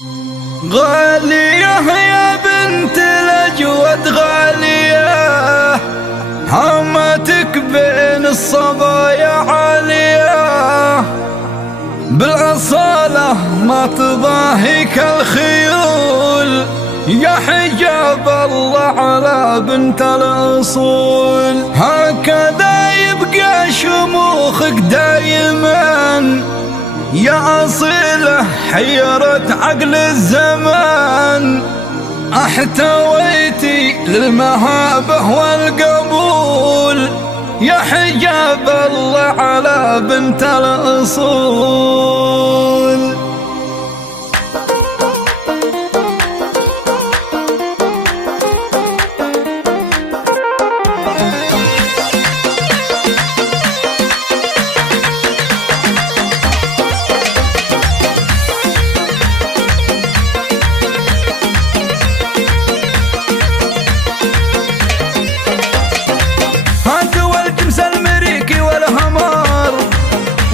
غالية يا بنت الأجود غالية، هامتك بين الصبايا عالية، بالأصالة ما تضاهيك الخيول، يا حجاب الله على بنت الأصول. هكذا يبقى شموخك دايما يا أصيلة حيرة عقل الزمان، احتويتي للمهابة والقبول، يا حجاب الله على بنت الأصول.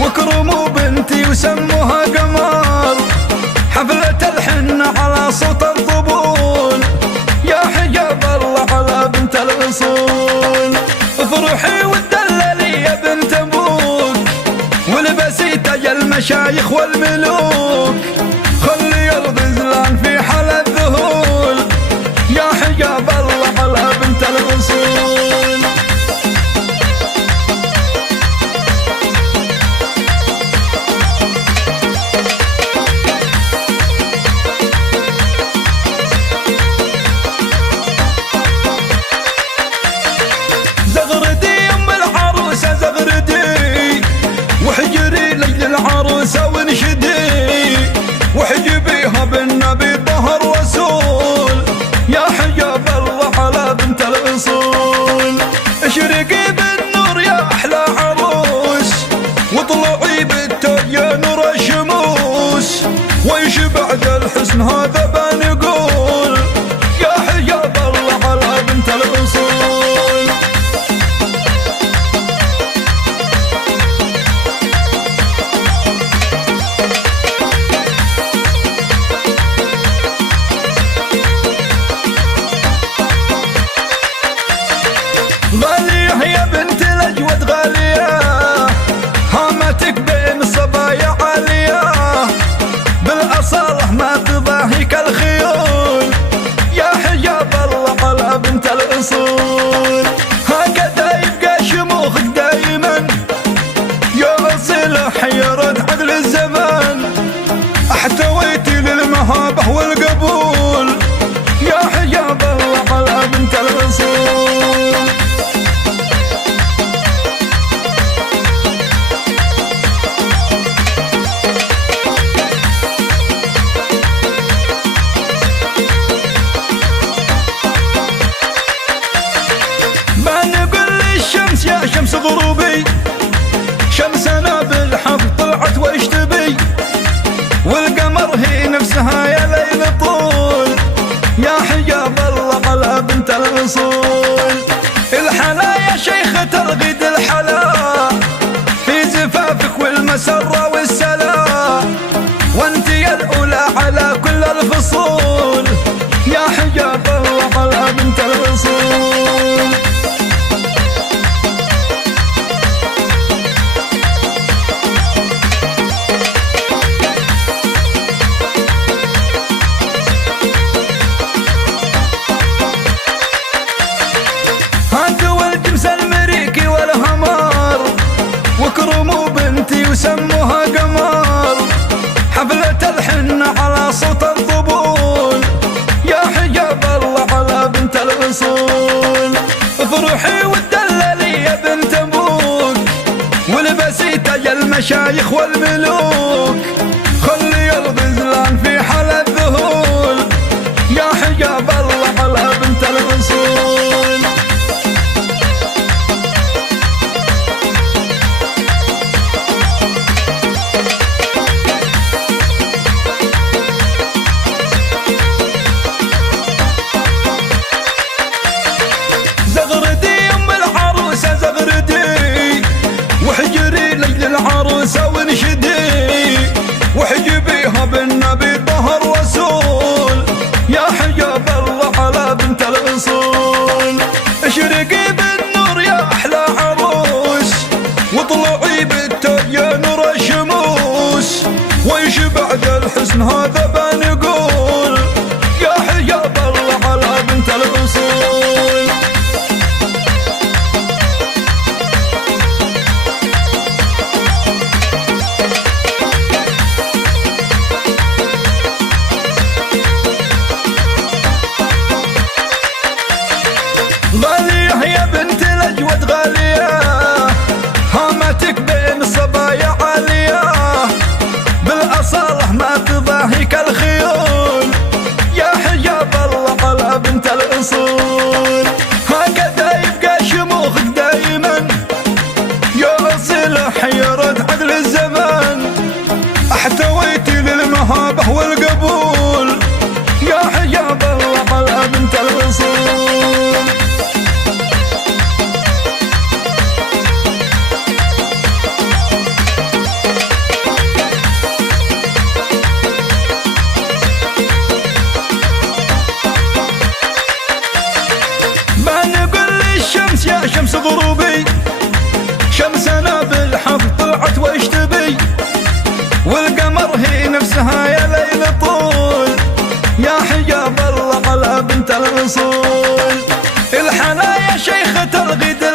وكرموا بنتي وسموها قمر، حفلة الحنة على صوت الطبول، يا حجاب الله على بنت الأصول. افرحي وتدللي يا بنت ابوك، ولبسي تاج المشايخ والملوك، خلي الغزلان في حال الذهول، يا حجاب الله على بنت الأصول. العروسة ونشدي وحجبيها بالنبي طه الرسول، يا حجاب الله على بنت الأصول. اشرقي بالنور يا أحلى عروس، واطلعي بالتاج يا نور الشموس، ويش بعد الحسن هذا بنقول، يا حجاب الله على بنت الأصول. غالية يا بنت الأجود غالية، هامتك بين الصبايا عالية، بالأصالة ما تضاهيك الخيول، يا حجاب الله على بنت الأصول. هكذا يبقى شموخك دايما يا أصيلة حيرة عقل الزمان، احتويتي للمهابة والقبول، يا حجاب الله على بنت الأصول. يا شمس غروبي، شمسنا بالحب طلعت وإيش تبي، والقمر هي نفسها يا ليل طول، يا حجاب الله على بنت الأصول. الحلا يا شيخة الغد الحلا، في زفافك والمسرة والسلا، وانتي الأولى على كل الفصول، يا حجاب الله على بنت الأصول. وكرموا بنتي وسموها قمر، حفلة الحنة على صوت الطبول، يا حجاب الله على بنت الأصول. افرحي وتدللي يا بنت ابوك، ولبسي تاج المشايخ والملوك، خلي الغزلان في حال الذهول، يا حجاب الله على بنت الأصول. زغردي وحجري لجل العروسة ونشدي الأصول. الشمس يا شمس غروبي، شمسنا بالحظ طلعت وش تبي، والقمر هي نفسها يا ليل طول، يا حجاب الله على بنت الأصول. الحلا يا شيخة الغدا